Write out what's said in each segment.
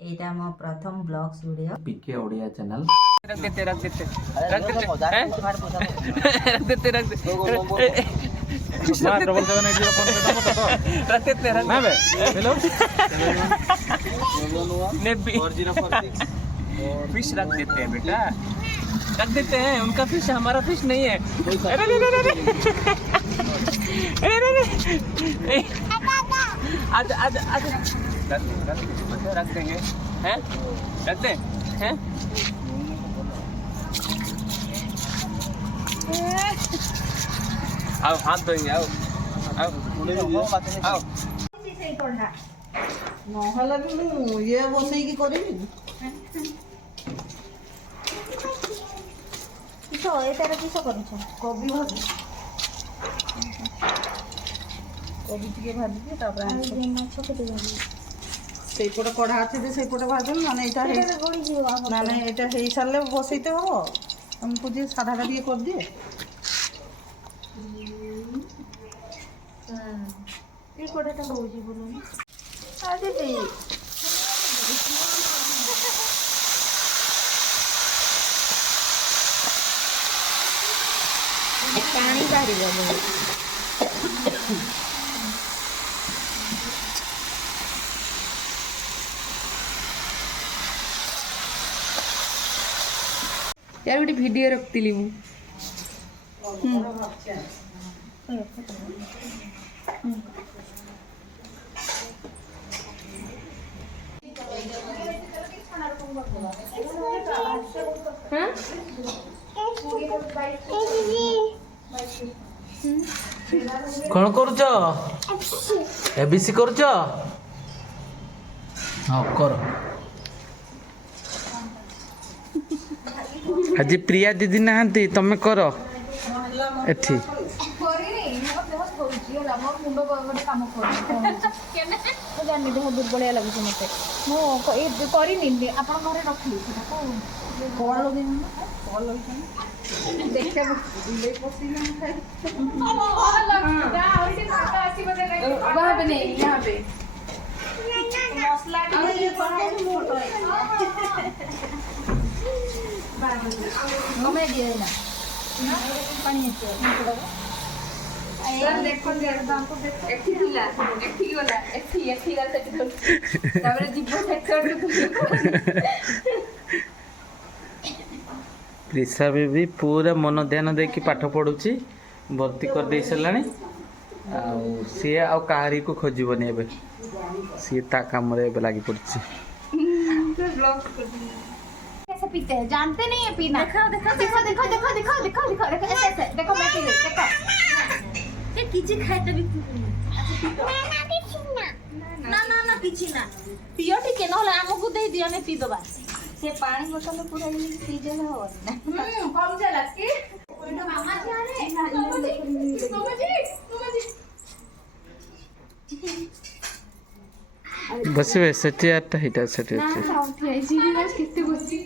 एटा मो प्रथम blogs video पीके Odia channel रख देते रख देते रख देते रख देते रख देते रख देते ना बे हेलो नेबी फिश रख देते हैं बेटा रख देते हैं उनका फिश हमारा फिश नहीं है अरे आज आज आज रख देंगे हैं रख दे हैं आओ हाथ धोएंगे आओ आओ ନହେଲେ ବି ମୁଁ ଇଏ ବସେଇକି କରିବିନି କିସ ଏଟାରେ କିସ କରୁଛ? କୋବି ଭାଜି କୋବି ଟିକେ ଭାଜିବି ତାପରେ ମାଛ କେତେ ଭାଜି ସେଇପଟେ କଢ଼ା ଅଛି ଯେ ସେଇପଟେ ଭାଜିବି ମାନେ ଏଇଟା ନା ନାଇଁ ଏଇଟା ହେଇସାରିଲେ ବସେଇତେ ହବ ଆମକୁ ଯିଏ ସାଧାଟା ଟିକେ କରିଦିଏ ଏ କଡ଼ାଟା ହେଉଛି ବୋଲୁନି ଦିଦି ପାଣି ବାହାରିବ यार गोटे भिडियो रखिली मु कौन करुच एबीसी करुच हाँ कर आज प्रिया दीदी नहांती तमे कर एठी ଜାଣିନି ଦେହ ଦୁର୍ବଳିଆ ଲାଗୁଛି ମୋତେ ମୁଁ କରିନି ଆପଣ ଘରେ ରଖିଲି प्रिसा भी पूरा मन ध्यान देकी पाठ पढ़ुची भर्ती कर दे साराणी सी आ कहारी को खोजबनी ए सी ता काम लगी पड़ी कैसे पीते हैं जानते नहीं है पीना देखो देखो देखो देखो देखो देखो देखो देखो ऐसे देखो मैं पी रही देखो ये किसी खाए तभी ना ना ना किसी ना पियो ठीक है ना हमको दे दिया नहीं पी दो बस से पानी बोतल पूरा ये पी जाना हो ना कम चला के मामा जी आ रहे मामा जी बसवे सेठी आटा हिटा सेठी ना उठी बस कितने बसी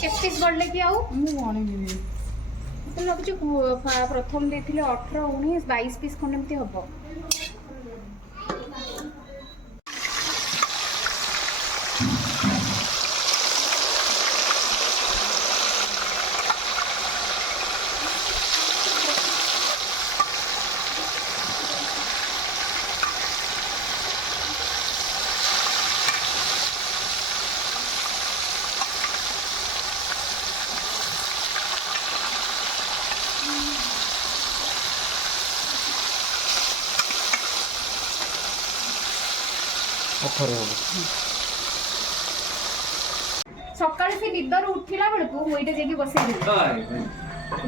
छत्तीस गढ़ की आउ ମୁଁ ଗଣିବି तो लगुच प्रथम देते 18 19 22 पीस खंड एमती हम सकाल से निदर उठिला बेलू मुईटा जाकि बसई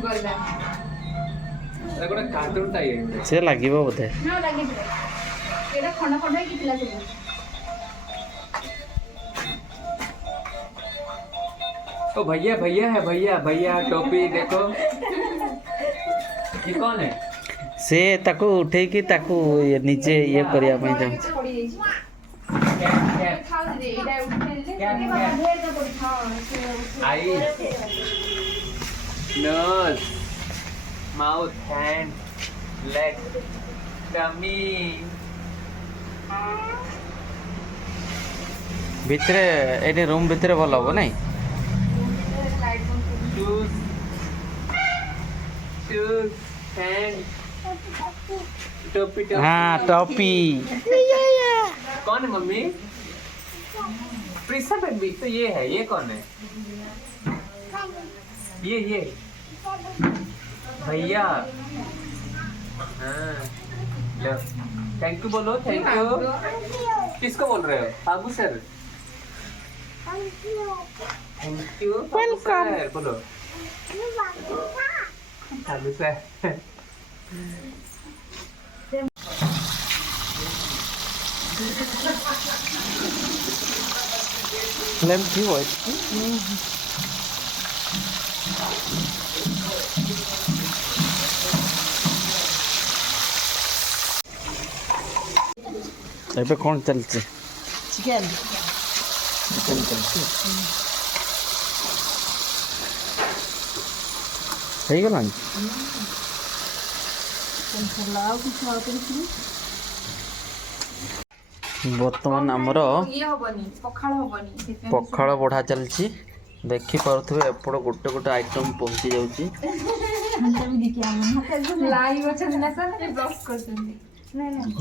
गला गोटे कार्टून टाइप से लगे बोधे ना लगे एटा खंड खंड होई किला सब ओ भैया भैया है भैया भैया टोपी देखो ये कौन है से ताको उठे कि ताको ये नीचे ये करिया पई जाम पड़ी जाई खाओ दे एटा उठेले क्या ढेर का पड़ी हां आई nose, mouth, hand, leg, tummy, ଭିତରେ ଏଠି ରୁମ୍ ଭିତରେ ଭଲ ହବ ନାଇଁ? शूज शूज हैंड टोपी टोपी हाँ टॉपी। कौन है मम्मी? प्रिसा बेबी तो ये है, ये कौन है? ये भैया। हाँ थैंक यू बोलो, थैंक यू। किसको बोल रहे हो? Babu sir. Thank you Babu sir बोलो। बाबू सर। फ्लेम थी वो ଏବେ କ'ଣ ଚାଲିଛି? ଚିକେନ୍ ଚିକେନ୍ ଚାଲିଛି। ହେଇଗଲାଣି? ଆଉ କିଛି ଅଳ୍ପ କିଛି ବର୍ତ୍ତମାନ ଆମର ଇଏ ହବନି, ପଖାଳ ହବନି। ପଖାଳ ବଢ଼ା ଚାଲିଛି। ଦେଖିପାରୁଥିବେ ଏପଟ ଗୋଟେ ଗୋଟେ ଆଇଟମ୍ ପହଞ୍ଚି ଯାଉଛି। ଲାଇଭ୍ ଅଛନ୍ତି ନା ସାର୍, ବ୍ଲଗ୍ କରୁଛନ୍ତି।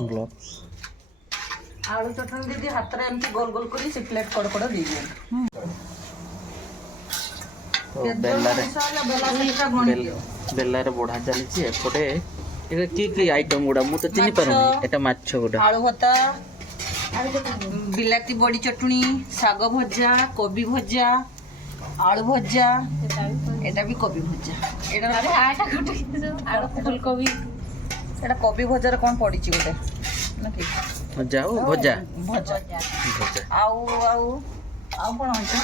ବ୍ଲଗ୍ସ ଆଳୁ ଚଟଣି ଦିଦି ହାତରେ ଏମିତି ଗୋଲ ଗୋଲ କରି ସେ ପ୍ଲେଟ୍ କଡ଼ କଡ଼ ଦେଇଦିଅନ୍ତି। ବେଲାରେ ବଢ଼ା ଚାଲିଛି। ଏପଟେ ଏଟା କି ଆଇଟମ୍ ଗୁଡ଼ା ମୁଁ ତ ଚିହ୍ନି ପାରୁନି। ଏଟା ମାଛ ଗୁଡ଼ା, ଆଳୁ ଭର୍ତ୍ତା, ବିଲାତି ବଡ଼ି ଚଟଣି, ଶାଗ ଭଜା, କୋବି ଭଜା, ଆଳୁ ଭଜା, ଏଟା ବି କୋବି ଭଜା। ଏଟା ଫୁଲକୋବି ଏଟା କୋବି ଭଜାରେ କ'ଣ ପଡ଼ିଛି ଗୋଟେ ନା କି? ଭଜା ଆଉ ଭଜା ଭଜା ଭଜା। ଆଉ ଆଉ ଆଉ କ'ଣ ଅଛି?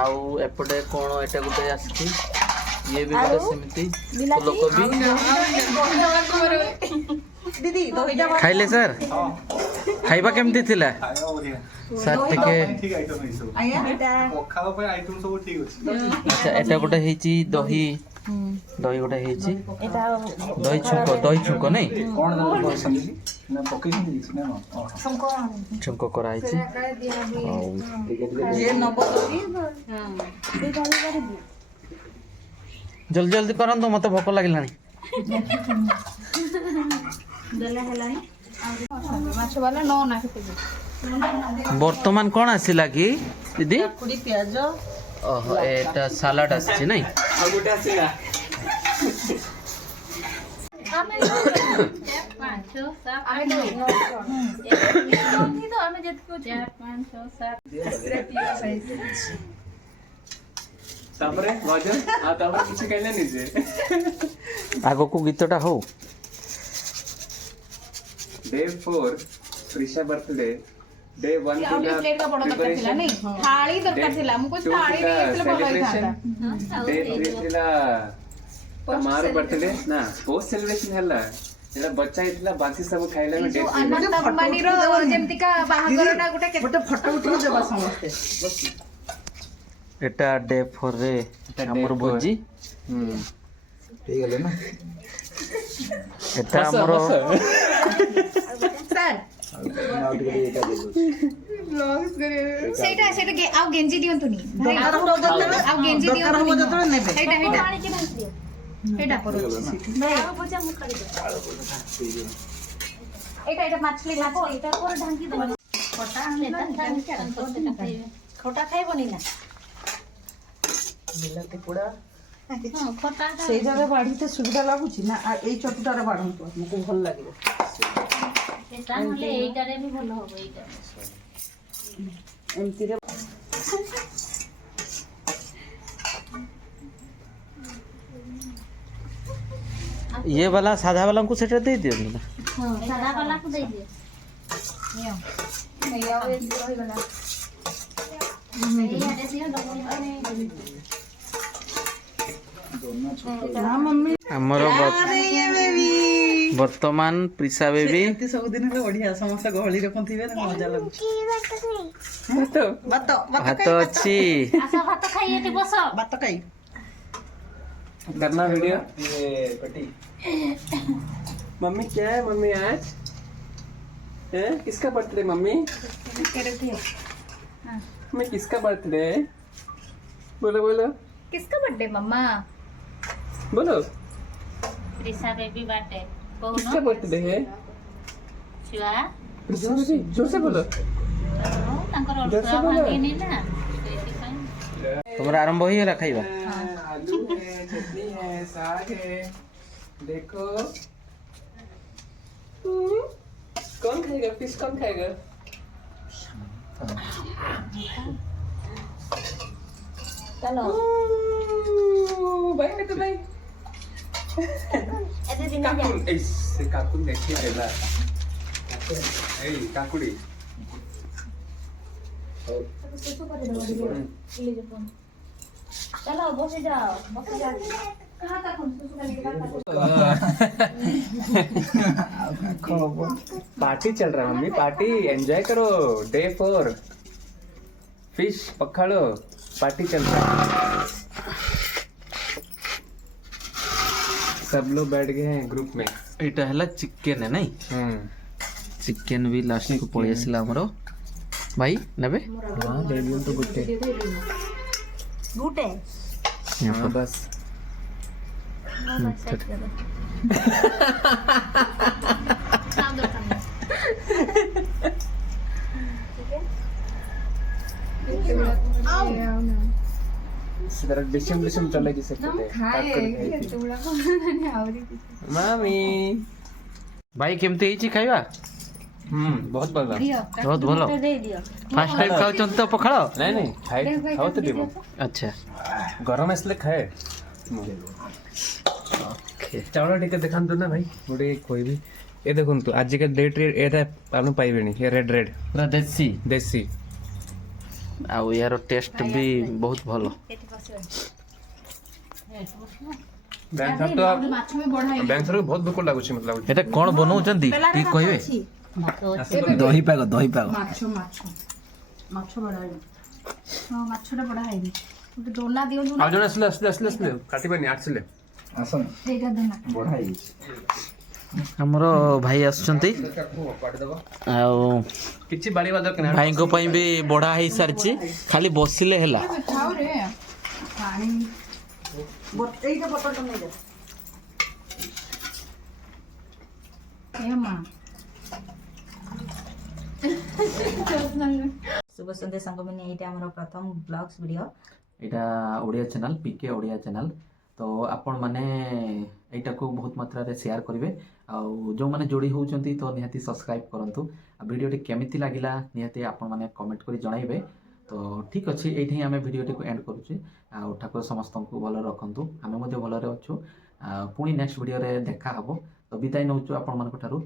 ଆଉ ଏପଟେ କ'ଣ ଏଟା ଗୋଟେ ଆସିଛି, ଇଏ ବି ଗୋଟେ ସେମିତି ଫୁଲକୋବି। ଦିଦି ଦହିଟା ଖାଇଲେ ସାର୍? ଖାଇବା କେମିତି ଥିଲା ସାର୍? ଟିକେ ଆଚ୍ଛା, ଏଟା ଗୋଟେ ହେଇଛି ଦହି, ଦହି ଗୋଟେ ହେଇଛି ଦହି ଛୁଙ୍କ ନାଇଁ, ଛୁଙ୍କ କରାହେଇଛି। ଆଉ ଯିଏ ନବ ଦହି ଜଲ୍ଦି ଜଲ୍ଦି କରନ୍ତୁ, ମତେ ଭୋକ ଲାଗିଲାଣି। ମାଛ ବାଲା ନା କେତେ? ବର୍ତ୍ତମାନ କ'ଣ ଆସିଲା କି ଦିଦି? କାକୁଡ଼ି ପିଆଜ ଓହୋ, ଏଟା ସାଲାଡ୍ ଆସିଛି ନାଇଁ? ଆଉ ଗୋଟେ ଆସିଲା। ତାପରେ ଭଜନ ଆଉ ତାପରେ କିଛି ଖାଇଲେ ନିଜେ। ଆଗକୁ ଗୀତଟା ହଉ। डे 4 प्रिशा बर्थडे, डे 1 ଆଉ ଟିକେ ପ୍ଲେଟ୍ କା ବଡ଼ ଦରକାର ଥିଲା ନାଇଁ, ଥାଳି ଦରକାର ଥିଲା। ମୁଁ କହୁଛି ଥାଳି ନେଇ ଆସିଲେ ଭଲ ହେଇଥାନ୍ତା। डे 3 थिला तमार बर्थडे ना पोस्ट सेलिब्रेशन हला। एला बच्चा इतला बासी सब खाइला में डे 3 अनंत अंबानीर ଯେମିତି କା ବାହାଘରଟା ଗୋଟେ ଗୋଟେ ଫଟୋ ଉଠେଇ ଦେବା ସମସ୍ତେ। ଏଟା ଡେ 4 ରେ ଆମର ଭୋଜି। ହେଇଗଲେ ନା ଏଟା ଆମର ସାର୍ ସେଇଟା ସେଇଟା ଆଉ ଗେଞ୍ଜି ଦିଅନ୍ତୁନି ଭାଇ, ଦରକାର ହବ ଯେତେବେଳେ ଆଉ ଗେଞ୍ଜି ଦରକାର ହବ ଦିଅନ୍ତୁନି। ଯେତେବେଳେ ନେବେ। ସେଇଟା ସେଇଟା ଆଣିକି ରଖିଦିଅ। ସେଇଟା ପର ଆଳୁ ଭଜା ମୁଁ କାଢିଦେବି। ଏଇଟା ଏଇଟା ମାଛଲି ମାଛ ଏଇଟା ପରେ ଢାଙ୍କି ଦେବ। ଖଟା ଖାଇବନି ନା? ବିଲାତି ପୋଡ଼ା ହଁ ଖଟା ସେଇ ଜାଗା ବାଢ଼ିତେ ସୁବିଧା ଲାଗୁଛି ନା ଏଇ ଚଟୁଟାରେ ବାଢ଼ନ୍ତୁ, ଆମକୁ ଭଲ ଲାଗିବ। ସେଟା ନହେଲେ ଏଇଟାରେ ବି ଭଲ ହବ। ଏଇଟା ଏମିତିରେ ଇଏ ବାଲା ସାଧା ବାଲାଙ୍କୁ ସେଟା ଦେଇ ଦିଅନ୍ତୁ ନା। ହଁ ସାଧା ବାଲାକୁ ଦେଇଦିଅ। ରହିଗଲା। ଏଇଆଡ଼େ ଦିଅ ଡବଲ ପାଣି। ଆମର ବର୍ତ୍ତମାନ ପ୍ରିସା ବେବି ଏମିତି ସବୁଦିନ ହେଲେ ବଢ଼ିଆ, ସମସ୍ତେ ଗହଳିରେ କ'ଣ ଥିବେ ନା ମଜା ଲାଗୁଛି। ଭାତ ଭାତ ଅଛି। ଆସ ଭାତ ଖାଇ ଏଠି ବସ। ଭାତ ଖାଇ करना वीडियो। ये पटी मम्मी क्या है मम्मी आज? हैं किसका बर्थडे मम्मी? मैं किसका बर्थडे है? बोलो बोलो किसका बर्थडे मम्मा? बोलो त्रिशा बेबी बाटे किसका बर्थडे है? छुआ प्रिसा बेबी जोर से बोलो ତାଙ୍କର ଜୋରସେ ଅଳସୁଆ ବୋଲ। ଭାଙ୍ଗିନି ନା ସେଇଥିପାଇଁ तुमर आरंभ ही है खाइबा आलू है चटनी है साग है देखो कौन खाएगा फिश कौन खाएगा ଚାଲ भाई मैं तो भाई ଏତେ ଦିନ ଯା काकुन ए से काकुन देखिए देला ए काकुड़ी ଶେଷ କରିଦେବ ଟିକେ ପ୍ଲିଜ ଫୋନ ଚାଲ ବସି ଯାଅ ବସି ଯାଅ कहाँ तक हम सुसु करने के बाद पार्टी चल रहा है मम्मी पार्टी एंजॉय करो डे 4 फिश पकड़ो पार्टी चल रहा है सब लोग बैठ गए हैं ग्रुप में एटा हला चिकन है नहीं चिकन भी लास्ट को पळी आसिला हमरो भाई नेबे हाँ दे दियो तो गुट्टे गुटे हाँ बस इधर डिशम डिशम चलेगी से मामी भाई केमती ହେଇଛି ଖାଇବା बहुत बढ़िया बहुत ଭଲ ଦେଇ ଦିଅ ଫାର୍ଷ୍ଟ ଟାଇम ଖାଉଛନ୍ତି ତ ପଖାଳ नहीं नहीं खाए खाओ तो दिमो अच्छा गरम इसलिए खाए चावल टिके देखान तो ना भाई गोटे कोई भी ये देखो तो आज का डेट रे एटा आपन पाइबेनी ये रेड रेड पूरा देसी देसी ଆଉ यार टेस्ट भी बहुत ଭଲ ଏଠି ବସିବ बैंसर तो ମାଛ ବି ବଢା बैंसर को बहुत भूख लागुଛି मतलब ଏଟା କଣ ବନଉଛନ୍ତି ଟିକେ କହିବେ ଦହି ପାଗ ମାଛ ବଢା ହଁ ମାଛଟା ବଢା ହେଇନି ଗୋଟେ ଦୋନା ଦିଅନ୍ତୁ ଆଉ ଜଣେ ଆସିଲେ ଆସିଲେ ଆସିଲେ ଆସିଲେ କାଟିବାନି ଆସିଲେ ସେଇଟା ଦୋନା ଆମର ଭାଇ ଆସୁଛନ୍ତି ଆଉ କିଛି ବାଡିବା ଦରକାର ନାହିଁ ଭାଇଙ୍କ ପାଇଁ ବି ବଢା ହେଇ ସାରିଛି ଖାଲି ବସିଲେ ହେଲା ଖାଉ ରେ ପାଣି ଏଇଟା ବୋତଲଟା ନେଇଯା ଏ ମା शुभ सन्ध्या सांगमिनी एटा हमर प्रथम ब्लॉग्स वीडियो ଏଇଟା Odia channel PK Odia channel ତ ଆପଣମାନେ ଏଇଟାକୁ ବହୁତ ମାତ୍ରାରେ ସେୟାର କରିବେ ଆଉ ଯେଉଁମାନେ ଯୋଡ଼ି ହେଉଛନ୍ତି ତ ନିହାତି ସବସ୍କ୍ରାଇବ୍ କରନ୍ତୁ ଆଉ ଭିଡ଼ିଓଟି କେମିତି ଲାଗିଲା ନିହାତି ଆପଣମାନେ କମେଣ୍ଟ କରି ଜଣାଇବେ ତ ଠିକ୍ ଅଛି ଏଇଠି ହିଁ ଆମେ ଭିଡ଼ିଓଟିକୁ ଏଣ୍ଡ କରୁଛୁ ଆଉ ଠାକୁର ସମସ୍ତଙ୍କୁ ଭଲରେ ରଖନ୍ତୁ ଆମେ ମଧ୍ୟ ଭଲରେ ଅଛୁ ପୁଣି ନେକ୍ସଟ ଭିଡ଼ିଓରେ ଦେଖା ହେବ ତ ବିଦାୟ ନେଉଛୁ ଆପଣମାନଙ୍କ ଠାରୁ